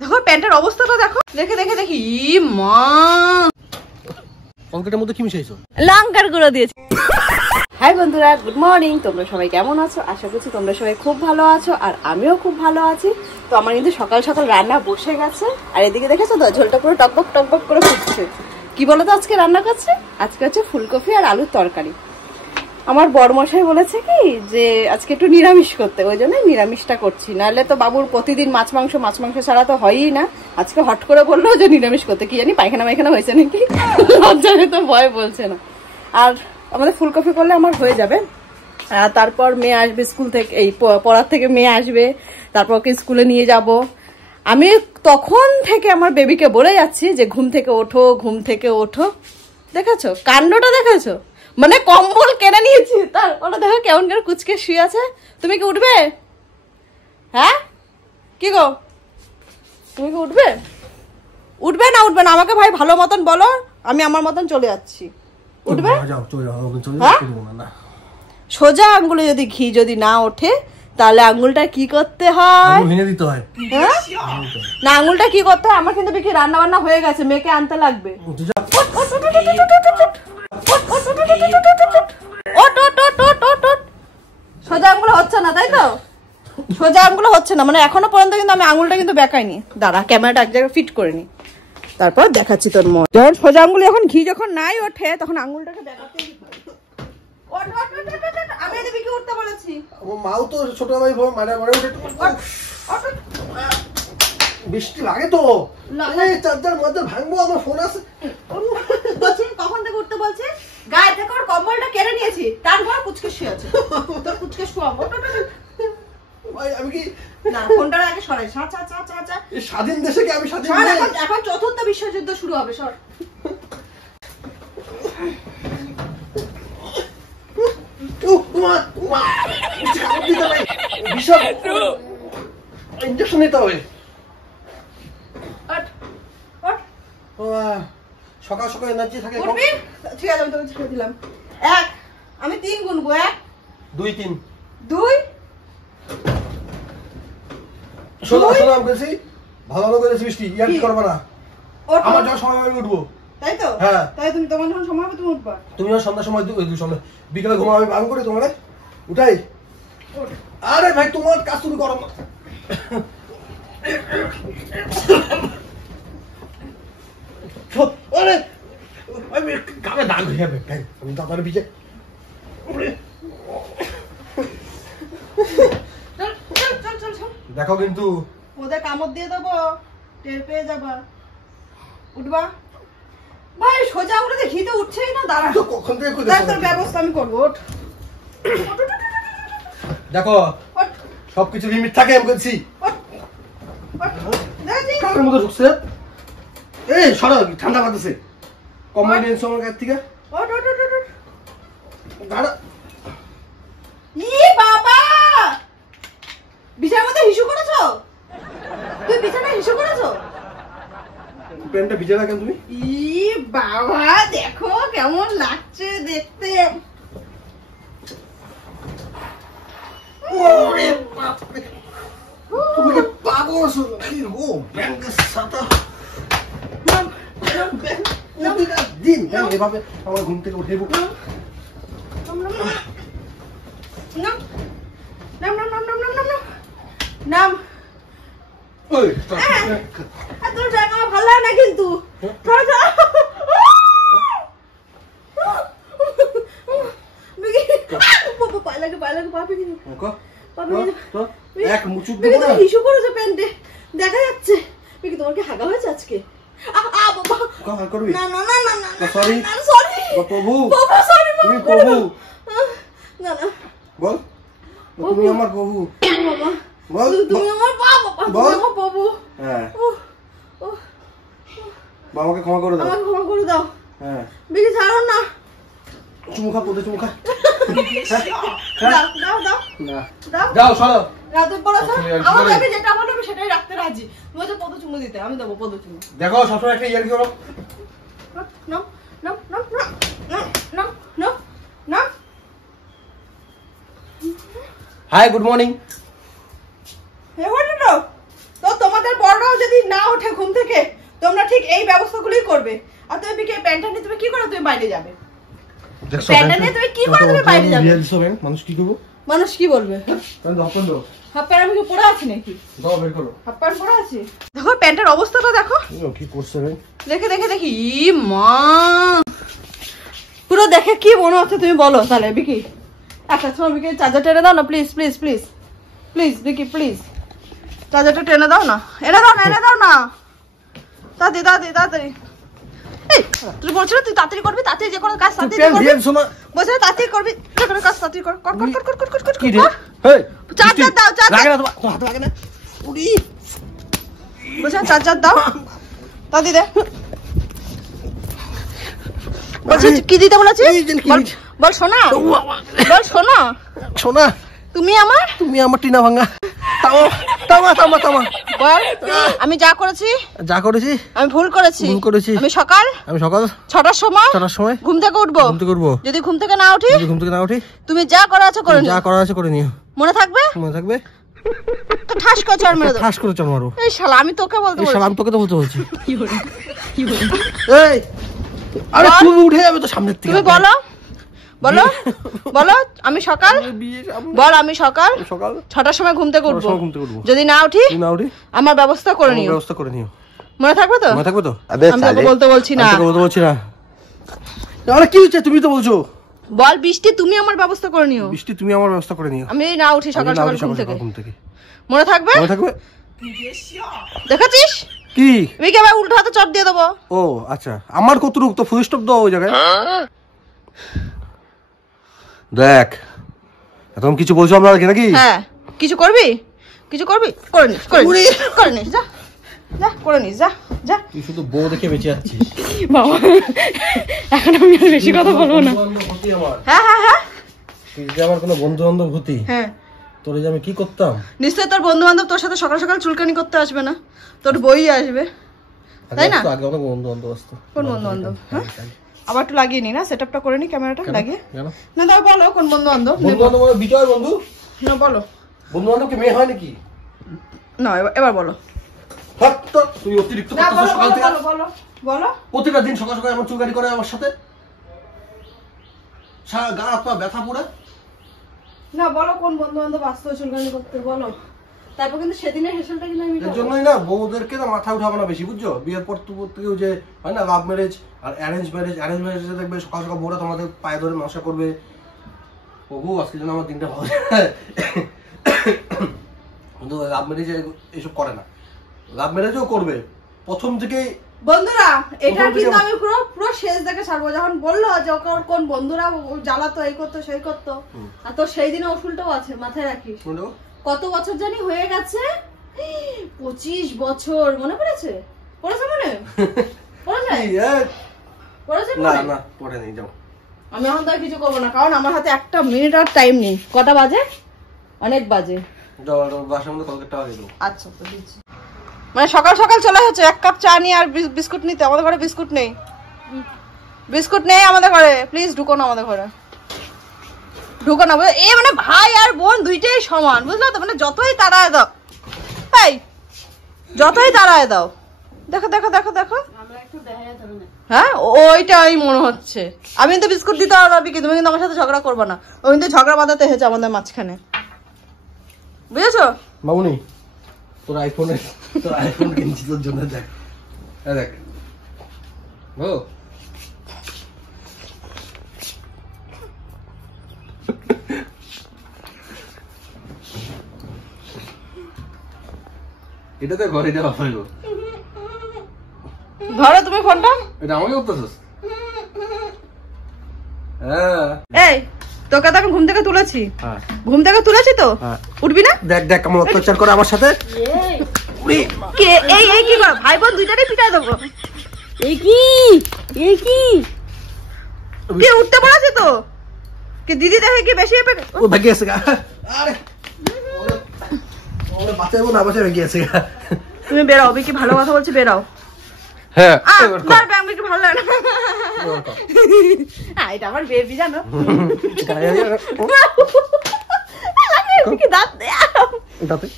দেখো প্যান্টের অবস্থাটা দেখো, দেখে দেখে দেখি মা লঙ্কাটার মধ্যে কি মিশাইছো? লঙ্কার গুঁড়ো দিয়েছি। হাই বন্ধুরা, গুড মর্নিং। তোমরা সবাই কেমন আছো? আশা করছি তোমরা সবাই খুব ভালো আছো, আর আমিও খুব ভালো আছি। তো আমার কিন্তু সকাল সকাল রান্না বসে গেছে, আর এদিকে দেখেছো তো ঝোলটা পুরো টকবক টকবক করে ফুটছে। কি বলো তো আজকে রান্না করছে? আজকে হচ্ছে ফুলকপি আর আলুর তরকারি। আমার বড়মশাই বলেছে কি যে আজকে একটু নিরামিষ করতে, ওই জন্য নিরামিষটা করছি, নাহলে তো বাবুর প্রতিদিন মাছ মাংস ছাড়া তো হয়ই না। আজকে হট করে বললো যে নিরামিষ করতে, কি জানি পায়খানা হয়েছে নাকি, লজ্জায় তো ভয় বলছে না। আর আমাদের ফুলকপি করলে আমার হয়ে যাবে। তারপর মেয়ে আসবে স্কুল থেকে, এই পড়ার থেকে মেয়ে আসবে, তারপর ওকে স্কুলে নিয়ে যাব। আমি তখন থেকে আমার বেবিকে বলে যাচ্ছি যে ঘুম থেকে ওঠো, ঘুম থেকে ওঠো। দেখেছো কাণ্ডটা, দেখেছো? মানে কম্বল কেনে নিয়েছি, তার ওটা দেখো কেমন করে কুচকে শুয়ে আছে। তুমি কি উঠবে? হ্যাঁ কি গো, তুমি কি উঠবে? উঠবে না উঠবে না আমাকে ভাই ভালো মতন বলো, আমি আমার মতন চলে যাচ্ছি। উঠবে? সোজা আঙ্গুলে যদি ঘি যদি না ওঠে তাহলে আঙ্গুলটা কি করতে হয়? ভেঙে দিতে হয়। হ্যাঁ না, আঙ্গুলটা কি করতে হয়? আমার কিন্তু কি রান্না বান্না হয়ে গেছে, মেয়েকে আনতে লাগবে। সোজা আঙ্গুল হচ্ছে না, তাই তো? সোজা আঙ্গুল হচ্ছে না, মানে এখনো পর্যন্ত কিন্তু আমি আঙ্গুলটা কিন্তু বেঁকাইনি। দাঁড়া ক্যামেরাটা এক জায়গায় ফিট করে নি, তারপর দেখাচ্ছি তোর মন। যখন সোজা আঙ্গুল এখন ঘি যখন নাই ওঠে তখন আঙ্গুলটাকে দেখাতেই হয়। আমি এদিকে কি উঠতে বলেছি? ও মাও তো ছোট ভাই মারা মারা উঠে। বৃষ্টি লাগে তো, এই চার্জার মধ্যে ভাঙবো, আমার ফোন আছে। কখন থেকে উঠতে বলছে? গায়ে থেকে ওর কম্বলটা কেড়ে নিয়েছি, তারপর কুচকে শুয়ে আছে। তোর কুচকে শুয়াবো ভাই, আমি কি না, ফোনটা আগে সরাই। এই স্বাধীন দেশে কি আমি স্বাধীন নই? এখন চতুর্থ বিশ্বযুদ্ধ শুরু হবে, সর। ইঞ্জেকশন নিতে হবে। সকাল সকাল এনার্জি থাকে। ঠিক আছে, আমি তোকে ছেড়ে দিলাম। আমি 3 গুনবো। 1 2 3 2। শোনো আমি বলছি, ভালো করেছি বৃষ্টি, ইয়ার করবে না। আমার যখন সময় আমি উঠবো, তাই তো? হ্যাঁ, তাই তুমি তোমার যখন সময় হবে তুমি উঠবা। তুমি সন্ধ্যার সময় সন্ধ্যা বিকেলে ঘুমাও, আমি বারণ করি তোমার উঠাই। আরে ভাই, তোমার কাজ তুমি করো না। আরে আমি গালে দাগ হয়ে যাবে, আমি দাদার পিছে। দেখো কিন্তু ওদের কামড় দিয়ে দেবো, টের পেয়ে যাবা। উঠবা ভাই, সোজা উঠে ঘিতে উঠছেই না। দাঁড়া, কখন থেকে তোর ব্যবস্থা আমি করবো। ওঠ। দেখো সবকিছু লিমিট থাকে, আমি বলছি। ঢুকছে এই সরো, ঠান্ডা বাতাসে কম্বল নিয়েছো আমার কাছ থেকে। বাবা, বিছানার মধ্যে হিসু করেছো? তুই বিছানায় হিসু করেছো? প্যান্টটা ভিজে রাখেন তুমি। বাবা দেখো কেমন লাগছে দেখতে। তুমি কি পাগল নাকি? ও ব্যাংকের সাথে দিন এভাবে আমার ঘুম থেকে উঠে নাম। তোর জায়গা ভালো লাগে না কিন্তু। দেখা যাচ্ছে তোমার কি হাগা হয়েছে আজকে? তুমি আমার প্রভু, তুমি আমার প্রভু। বাবাকে ক্ষমা করে দাও, আমাকে ক্ষমা করে দাও। হ্যাঁ বেশি ছাড়ো না। চুমুখা পদে চুমুখা। যাও সরো। আমার বেবি যেটা বলবে আমি সেটাই রাখতে রাজি। তুমি তো পদ চুমু দিতে, আমি দেবো পদ চুমু। দেখো সবসময় একটা ইয়ার কি করো। নাও নাও নাও নাও নাও নাও নাও। Hi good morning. তো তোমাদের বড়রাও যদি না ওঠে ঘুম থেকে তোমরা ঠিক এই ব্যবস্থাগুলোই করবে। আর তুমি বিকে প্যান্টটা নিয়ে তুমি কি করো? তুমি বাইরে যাবে। প্যান্টটা নিয়ে তুমি কি করো? তুমি বাইরে যাবে। মানুষ কি করবো? মানুষ কি বলবে? হাফ প্যান্ট আমি কি পরে আছি নাকি? দাও বের করো। হাফ প্যান্ট পরে আছি। দেখো প্যান্টের অবস্থাটা দেখো। কি করছে রে? দেখে ই মা, পুরো দেখে কি মনে হচ্ছে তুমি বলো তাহলে বিকি। আচ্ছা তোমার বিকি চার্জার টেনে দাও না please please please please Vicky please, চার্জারটা টেনে দাও না। এনে দাও না তাড়াতাড়ি। এই তুই বলছিল তুই তাড়াতাড়ি করবি, তাড়াতাড়ি যে কোনো কাজ তাড়াতাড়ি করবি। বলছিস তাড়াতাড়ি করবি, যে কোনো কাজ তাড়াতাড়ি কর। কি রে? এই চার্জার দাও, চার্জার লাগে না, তোমার হাতে লাগে না। উড়ি বলছিস চার্জার দাও, তাড়াতাড়ি দে। বলছিস কি দিতে বলেছিস? বল শোনা, বল শোনা তুমি আমার টিনা ভাঙা। বল আমি যা করেছি আমি ভুল করেছি। আমি সকাল 6টার সময় ঘুম থেকে উঠবো। যদি ঘুম থেকে না উঠি তুমি যা করা আছে করে নিও। মনে থাকবে তো ঠাস করে চড় মারো। এই শালা আমি তোকে বলতে বলছি। কি বলে এই আরে তুমি উঠে যাবে তো সামনের থেকে। তুমি বলো আমি সকাল 6টার সময় ঘুম থেকে উঠবো। যদি না উঠি আমার ব্যবস্থা করে নিও। মনে থাকবে তো? আমি তোকে বলতে বলছি না। আরে কি হচ্ছে? তুমি তো বলছো। বল বৃষ্টি তুমি আমার ব্যবস্থা করে নিও। আমি না উঠি সকাল ঘুম থেকে। মনে থাকবে? দেখাচ্ছিস কি? আমি কি আবার উল্টো হাতে চট দিয়ে দেবো? ও আচ্ছা, আমার কতটুকু তো ফুল স্টপ দাও ওই জায়গায়। দেখ এখন কিছু বলছো আমরা নাকি? হ্যাঁ কিছু করবি করে নিস যা। তুই শুধু বউ দেখে বেঁচে যাচ্ছিস বাবা। এখন আমি আর বেশি কথা বলবো না। হ্যাঁ তুই যে আমার কোনো বন্ধু বান্ধব হতি, হ্যাঁ তোর যে আমি কি করতাম। নিশ্চয়ই তোর বন্ধু বান্ধব তোর সাথে সকাল সকাল চুলকানি করতে আসবে না, তোর বই আসবে, তাই না? আগে অনেক বন্ধু বান্ধব আসতো। কোন বন্ধু বান্ধব? হ্যাঁ আবার একটু লাগিয়ে নি না, সেটআপটা করে নি, ক্যামেরাটা লাগিয়ে না। দাও বলো কোন বন্ধু বান্ধব? বিজয় বন্ধু না বলো। বন্ধু বান্ধব কি মেয়ে হয় নাকি? না এবার বলো। তুই অতিরিক্ত সকাল থেকে বলো প্রতিটা দিন সকাল সকাল এমন চুলকানি করে আমার সাথে, সারা গা হাত পা ব্যথা পুরো। না বলো কোন বন্ধু বান্ধব আসতো চুলকানি করতে, বলো। তারপর কিন্তু সেদিনের হেসেলটা কিন্তু আমি এর জন্যই না বউদেরকে না মাথা উঠাবো না বেশি, বুঝছো? বিয়ের পর থেকেও যে হয় না লাভ ম্যারেজ আর অ্যারেঞ্জ ম্যারেজে দেখবে সকাল সকাল বউরা তোমাদের পায়ে ধরে নশা করবে। প্রভু আজকে যেন আমার দিনটা ভালো। কিন্তু লাভ ম্যারেজে এসব করে না, লাভ ম্যারেজও করবে প্রথম থেকেই। বন্ধুরা এটা কিন্তু আমি পুরো শেষ দেখে ছাড়বো। যখন বললো যে ওকে ওর কোন বন্ধুরা জ্বালাতো, এই করতো সেই করতো, আর তোর সেই দিনে ওষুধটাও আছে, মাথায় রাখিস। কত বছর জানি হয়ে গেছে? 25 বছর। মনে পড়েছে? আমি এখন তো কিছু করবো না, কারণ আমার হাতে একটা মিনিট আর টাইম নেই। কটা বাজে? অনেক বাজে। আচ্ছা তো দিচ্ছি। মানে সকাল সকাল চলে যাচ্ছে এক কাপ চা নিয়ে আর বিস্কুট নিতে। আমাদের ঘরে বিস্কুট নেই আমাদের ঘরে। প্লিজ ঢুকো না আমাদের ঘরে, ঢুকো না। এ মানে ভাই আর বোন দুইটাই সমান, বুঝলো তো? মানে যতই তাড়ায় দাও, দেখো হ্যাঁ ওইটাই মনে হচ্ছে। আমি কিন্তু বিস্কুট দিতে পারবো, তুমি কিন্তু আমার সাথে ঝগড়া করবো না। ও কিন্তু ঝগড়া বাঁধাতে হয়েছে আমাদের মাঝখানে, বুঝেছো? মামুনি তোর আইফোন কিনছি তোর জন্য। দেখ ও এটাতে ঘরে পাঠাইবো। ধরো তুমি ফোনটা। এটা আমাকে করতেছস? এই তোকে তো আমি ঘুম থেকে তুলেছি তো, উঠবি না? দেখ কেমন অত্যাচার করে আমার সাথে। এই কি কর? ভাই বোন দুইটারই পিটাই দেবো। এই কি উঠতে বলেছে তো? কি দিদি দেখে কি বেশি ও ভাগি আছে গা। আরে ওরে বাঁচাবো না, ভাগি আছে গা। তুমি বেরাও, কি ভালো কথা বলছি, বেরাও। হ্যাঁ তার ব্যাংক কি ভালো লাগে না? এটা আমার বেবি জানো। এখানটাতে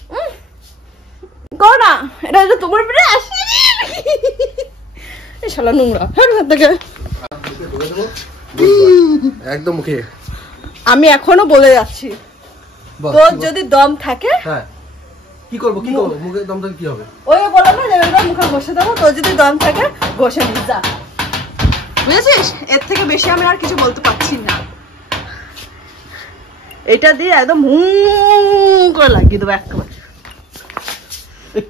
করো না, এটা হচ্ছে তোমার ব্রাশ। এই শালা নোংরা, হ্যাঁ থেকে একদম মুখে। আমি এখনো বলে যাচ্ছি, তোর যদি দম থাকে, হ্যাঁ কি করবো, কি করবো, মুখে দম থাকে কি হবে? ওই বলো না যে মুখে ঘষে দেবো, তোর যদি দম থাকে ঘষে নিস, যা। বুঝেছিস? এর থেকে বেশি আমি আর কিছু বলতে পারছি না। এটা দিয়ে একদম করে লাগিয়ে দেবো একেবারে।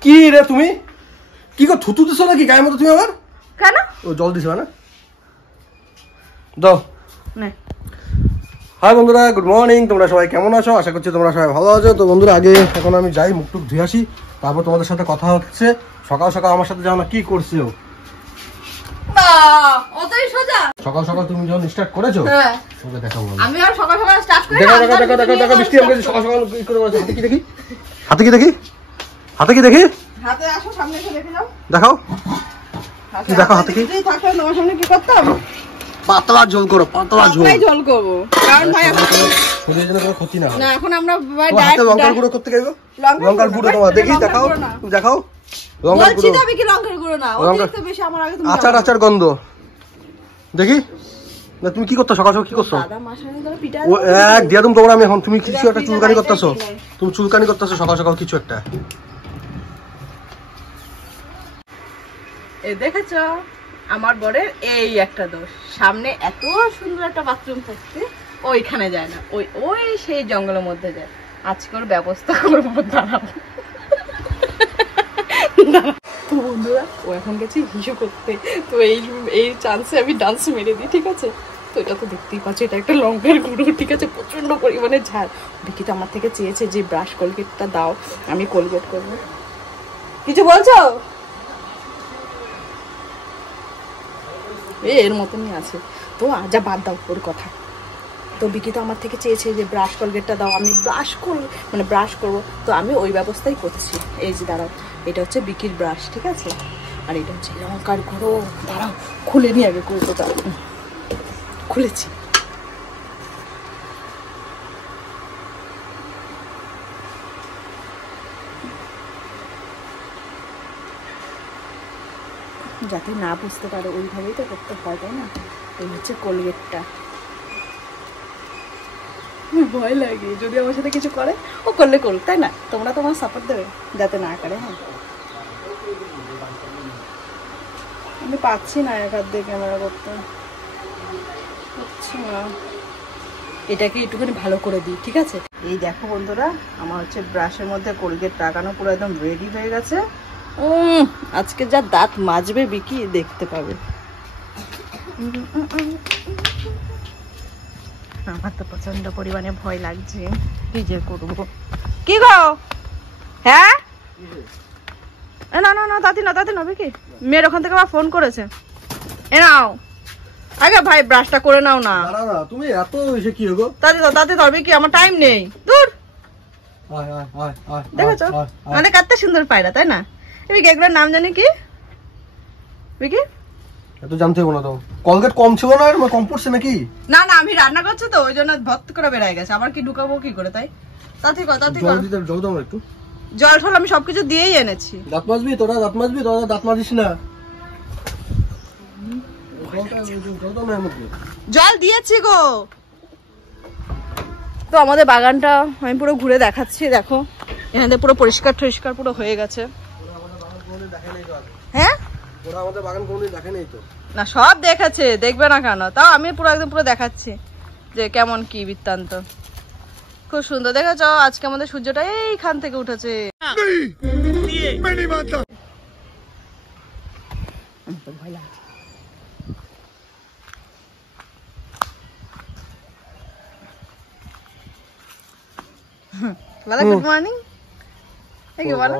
কি রে তুমি কি কর, থুতু দিছো নাকি গায়ের মতো তুমি আবার? কেন? ও জল দিছো না? দাও। নে। হাই বন্ধুরা, গুড মর্নিং। তোমরা সবাই কেমন আছো? আশা করছি তোমরা সবাই ভালো আছো। তো বন্ধুরা, আগে এখন আমি যাই মুখ টুক ধুয়ে আসি, তারপর তোমাদের সাথে কথা হচ্ছে। সকাল সকাল আমার সাথে যাও না, কি করছো? সকাল সকাল তুমি যখন স্টার্ট করেছো, ওকে দেখাবো আমি। আর সকাল সকাল স্টার্ট করে দেখো দেখো দেখো দেখো দেখো বৃষ্টি আমাকে সকাল সকাল কি করে বলছে। হাতে কি দেখি, হাতে কি দেখি, হাতে কি দেখি, হাতে আসো সামনে এসে দেখে নাও। দেখাও কি দেখো, হাতে কি থাকে তোমার সামনে কি করতাম? পাতলা ঝোল করো, পাতলা ঝোল। পাতলাই ঝোল করব, কারণ ভাই এখন শরীরের জন্য কোনো ক্ষতি না হয়। না এখন আমরা ডায়েট লঙ্কার গুঁড়ো করতে গেছো। লঙ্কার গুঁড়ো তোমার দেখি, দেখাও দেখাও। লঙ্কার গুঁড়ো বলছি কি লঙ্কার গুঁড়ো না, অতিরিক্ত বেশি আমার আগে তুমি আচার আচার গন্ধ দেখি। না তুমি কি করছো সকাল সকাল, কি করছো? দাদা মাশানি ধরে পিটা ও এক দিয়া তুমি তোমরা। আমি এখন তুমি কিছু একটা চুলকানি করতেছো, তুমি চুলকানি করতেছো সকাল সকাল কিছু একটা। এই দেখেছো আমার বরের এই একটা দোষ, সামনে এত সুন্দর একটা বাথরুম থাকতে ওইখানে যায় না, ওই ওই সেই জঙ্গলের মধ্যে যায়। আজকে ওর ব্যবস্থা করবো, দাঁড়াবো। তো বন্ধুরা, ও এখন গেছে হিসু করতে, তো এই চান্সে আমি ডান্স মেরে দিই, ঠিক আছে? তো এটা তো দেখতেই পাচ্ছ, এটা একটা লঙ্কার গুঁড়ো, ঠিক আছে? প্রচন্ড পরিমাণে ঝাল। দেখি তো আমার থেকে চেয়েছে যে ব্রাশ কোলগেটটা দাও, আমি কোলগেট করবো। কিছু বলছো? এর মতনই আছে তো, যা বাদ দাও ওর কথা। তো বিকি তো আমার থেকে চেয়েছে যে ব্রাশ কোলগেটটা দাও, আমি ব্রাশ করবো, তো আমি ওই ব্যবস্থাই করছি। এই যে দাঁড়াও, এটা হচ্ছে বিকির ব্রাশ, ঠিক আছে? আর এটা হচ্ছে লঙ্কার গুঁড়ো। দাঁড়াও খুলে নিয়ে আগে কৌটোটা, খুলেছি। যাতে না বুঝতে পারো ওইভাবেই তো করতে হয়, তাই না? এই হচ্ছে কোলগেটটা। ভয় লাগে যদি আমার সাথে কিছু করে, ও করলে করুক, তাই না? তোমরা তোমার সাপোর্ট দেবে যাতে না করে। হ্যাঁ, আমি পাচ্ছি না এক হাত দিয়ে ক্যামেরা করতে, পাচ্ছি না। এটাকে একটুখানি ভালো করে দিই, ঠিক আছে? এই দেখো বন্ধুরা, আমার হচ্ছে ব্রাশের মধ্যে কোলগেট লাগানো পুরো একদম রেডি হয়ে গেছে। আজকে যা দাঁত মাজবে বিকি, দেখতে পাবে। আমার তো প্রচন্ড পরিমাণে ভয় লাগছে, কি যে করবো। কি গো? হ্যাঁ না না না, তাতে না তাতে না বিকি, মেয়ের ওখান থেকে আবার ফোন করেছে। এ নাও আগে ভাই ব্রাশটা করে নাও না। তুমি এত এসে কি গো? তাতে ধরবে কি, আমার টাইম নেই। দূর, দেখেছো মানে কত সুন্দর পায়রা, তাই না? বিকি এগুলোর নাম জানি কি বিকি? এত জানতে হবে না তো। কোলগেট কম ছিল না, আর কম পড়ছে নাকি? না না, আমি রান্না করছি তো ওই জন্য ভর্ত করে বেরিয়ে গেছে। আবার কি ঢুকাবো কি করে? তাই তাতে জল দিতে, জল দাও একটু। জল ঠল আমি সবকিছু দিয়েই এনেছি। দাঁত মাজবি তোরা, দাঁত মাজবি তোরা, দাঁত মাজিস না। জল দিয়েছি গো। তো আমাদের বাগানটা আমি পুরো ঘুরে দেখাচ্ছি, দেখো এখানে পুরো পরিষ্কার টরিষ্কার পুরো হয়ে গেছে। হ্যাঁ, ওরা আমাদের বাগান কোনোদিন দেখে নাই তো। না সব দেখেছে, দেখবে না কেন? তাও আমি পুরো একদম পুরো দেখাচ্ছি যে কেমন কি বৃত্তান্ত। খুব সুন্দর দেখেছো, আজকে আমাদের সূর্যটা এইখান থেকে উঠেছে। ভয় লাগছে। বলো গুড মর্নিং। এই কি বলো?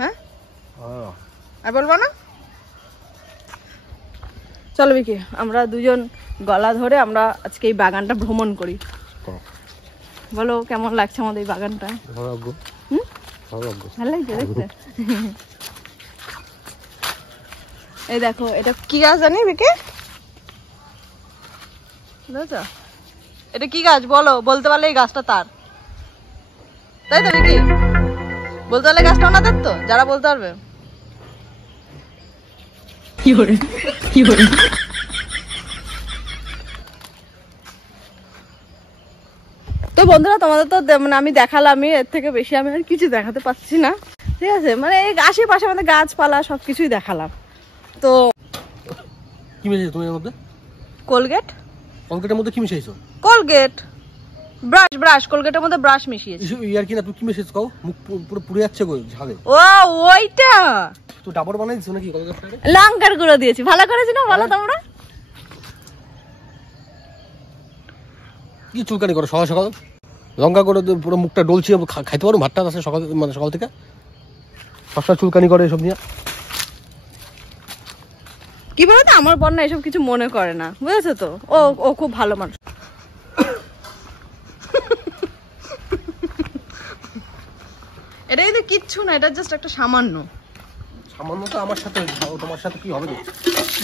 হ্যাঁ আর বলবো না? চলো বিকি, আমরা দুজন গলা ধরে আমরা আজকে এই বাগানটা ভ্রমণ করি। বলো কেমন লাগছে আমাদের এই বাগানটা? ভালো লাগছে দেখতে। এই দেখো, এটা কি গাছ জানি বিকি? বুঝেছো এটা কি গাছ? বলো, বলতে পারলে এই গাছটা তার। তাই তো নাকি? বলতে পারলে গাছটা ওনাদের তো, যারা বলতে পারবে। কি করে তো বন্ধুরা, তোমাদের তো মানে আমি দেখালামই, এর থেকে বেশি আমি আর কিছু দেখাতে পারছি না, ঠিক আছে? মানে এই আশেপাশে আমাদের গাছপালা সবকিছুই দেখালাম। তো কি মিশিয়েছো তুমি এর মধ্যে? কোলগেট। কোলগেটের মধ্যে কি মিশিয়েছো? কোলগেট, ব্রাশ, কোলগেটের মধ্যে ব্রাশ মিশিয়েছি। ইয়ার কি না, তুমি কি মিশিয়েছো? কও, মুখ পুরো পুড়ে যাচ্ছে গো ঝালে। ও ওইটা তো ডাবর বানাইছো নাকি কোলগেটটাকে? লঙ্কার গুঁড়ো দিয়েছি। ভালো করেছি না? বলো তোমরা। কি চুলকানি করো সকাল সকাল? লঙ্কা করে পুরো মুখটা ডলছি, খাইতে পারো ভাতটা আছে সকাল, মানে সকাল থেকে সবসময় চুলকানি করে এসব নিয়ে। কি বলতো, আমার বন্যা এসব কিছু মনে করে না, বুঝেছো তো? ও খুব ভালো মানুষ। এটা কিন্তু কিচ্ছু না, এটা জাস্ট একটা সামান্য তো আমার সাথে, তোমার সাথে কি হবে?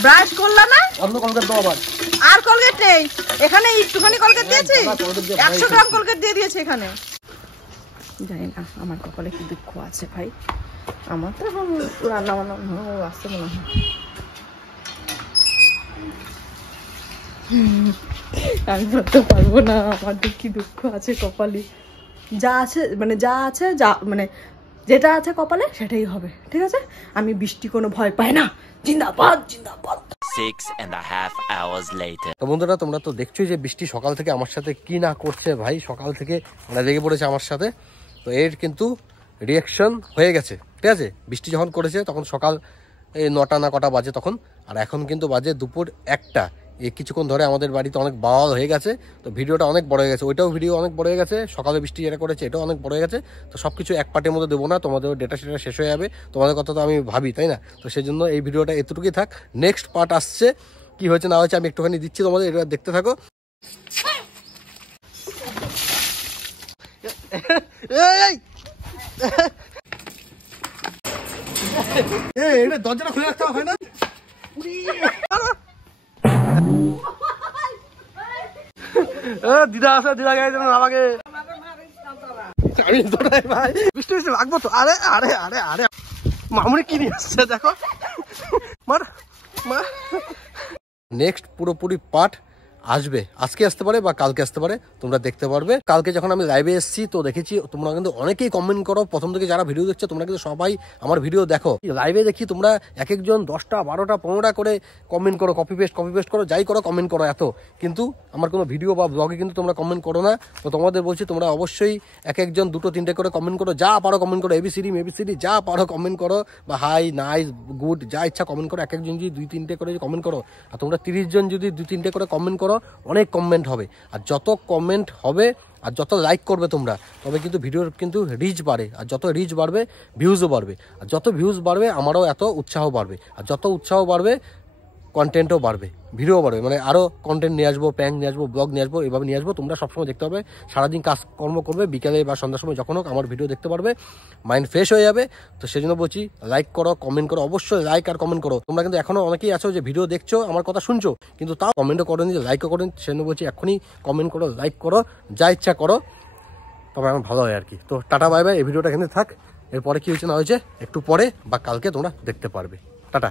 ব্রাশ করলা না? অন্য কোলগেট দাও আবার। আর কোলগেট নেই এখানে, একটুখানি কোলগেট দিয়েছি, 100 গ্রাম কোলগেট দিয়ে দিয়েছি এখানে। জানি না আমার কপালে কি দুঃখ আছে ভাই, আমার তো এখন রান্না বান্না আসতে মনে হয়। আমি বলতে পারবো না আমার কি দুঃখ আছে কপালে। যা আছে মানে যেটা আছে কপালে সেটাই হবে, ঠিক আছে? আমি বৃষ্টি কোনো ভয় পাই না। জিন্দাবাদ জিন্দাবাদ। 6.5 hours later. তো বন্ধুরা, তোমরা তো দেখছোই যে বৃষ্টি সকাল থেকে আমার সাথে কি না করছে ভাই। সকাল থেকে মানে লেগে পড়েছে আমার সাথে। তো এর কিন্তু রিয়াকশন হয়ে গেছে, ঠিক আছে? বৃষ্টি যখন করেছে তখন সকাল এই 9টা না কটা বাজে তখন, আর এখন কিন্তু বাজে দুপুর 1টা। এই কিছুক্ষণ ধরে আমাদের বাড়িতে অনেক বাওয়াল হয়ে গেছে, তো ভিডিওটা অনেক বড় হয়ে গেছে, ওইটাও ভিডিও অনেক বড় হয়ে গেছে। সকালে বৃষ্টি যেটা করেছে এটাও অনেক বড় হয়ে গেছে। তো সব কিছু এক পার্টের মধ্যে দেবো না, তোমাদের ডেটা সেটা শেষ হয়ে যাবে, তোমাদের কথা তো আমি ভাবি, তাই না? তো সেই জন্য এই ভিডিওটা এতটুকুই থাক। নেক্সট পার্ট আসছে, কি হয়েছে না হয়েছে আমি একটুখানি দিচ্ছি তোমাদের, এটা দেখতে থাকো। এটা দরজাটা খুলে রাখতে হয় না? দিদা আছে, দিদা গাইছে না আমাকে। আমি ভাই বৃষ্টি বৃষ্টি লাগবো তো। আরে আরে আরে আরে মামুনি কি নিয়ে আসছে দেখো। নেক্সট পুরোপুরি পার্ট আসবে, আজকে আসতে পারে বা কালকে আসতে পারে, তোমরা দেখতে পারবে। কালকে যখন আমি লাইভে এসেছি তো দেখেছি তোমরা কিন্তু অনেকেই কমেন্ট করো। প্রথম থেকে যারা ভিডিও দেখছো তোমরা কিন্তু সবাই আমার ভিডিও দেখো। লাইভে দেখি তোমরা এক একজন 10টা 12টা 15টা করে কমেন্ট করো, কপি পেস্ট করো, যাই করো কমেন্ট করো এত, কিন্তু আমার কোনো ভিডিও বা ব্লগে কিন্তু তোমরা কমেন্ট করো না। তো তোমাদের বলছি তোমরা অবশ্যই এক একজন 2টো 3টে করে কমেন্ট করো, যা পারো কমেন্ট করো, এবিসিডি যা পারো কমেন্ট করো, বা হাই নাইস গুড যা ইচ্ছা কমেন্ট করো। এক একজন যদি 2-3টে করে কমেন্ট করো, আর তোমরা 30 জন যদি 2-3টে করে কমেন্ট করো, অনেক কমেন্ট হবে। আর যত কমেন্ট হবে আর যত লাইক করবে তোমরা, তবে কিন্তু ভিডিওর কিন্তু রিচ বাড়ে, আর যত রিচ বাড়বে ভিউজও বাড়বে, আর যত ভিউজ বাড়বে আমারও এত উৎসাহ বাড়বে, আর যত উৎসাহ বাড়বে কন্টেন্টও বাড়বে, ভিডিও বাড়বে। মানে আরও কন্টেন্ট নিয়ে আসবো, প্র্যাঙ্ক নিয়ে আসবো, ব্লগ নিয়ে আসবো, এভাবে নিয়ে আসবো। তোমরা সবসময় দেখতে পাবে, সারাদিন কাজকর্ম করবে, বিকেলে বা সন্ধ্যার সময় যখন হোক আমার ভিডিও দেখতে পারবে, মাইন্ড ফ্রেশ হয়ে যাবে। তো সেই জন্য বলছি লাইক করো, কমেন্ট করো, অবশ্যই লাইক আর কমেন্ট করো। তোমরা কিন্তু এখনও অনেকেই আছো যে ভিডিও দেখছো, আমার কথা শুনছো, কিন্তু তাও কমেন্টও করেনি, লাইকও করেন। সেই জন্য বলছি এখনই কমেন্ট করো, লাইক করো, যা ইচ্ছা করো, তবে আমার ভালো হয় আর কি। তো টাটা বাই বাই, এই ভিডিওটা এখানে থাক। এরপরে কি হয়েছে না হয়েছে একটু পরে বা কালকে তোমরা দেখতে পারবে। টাটা।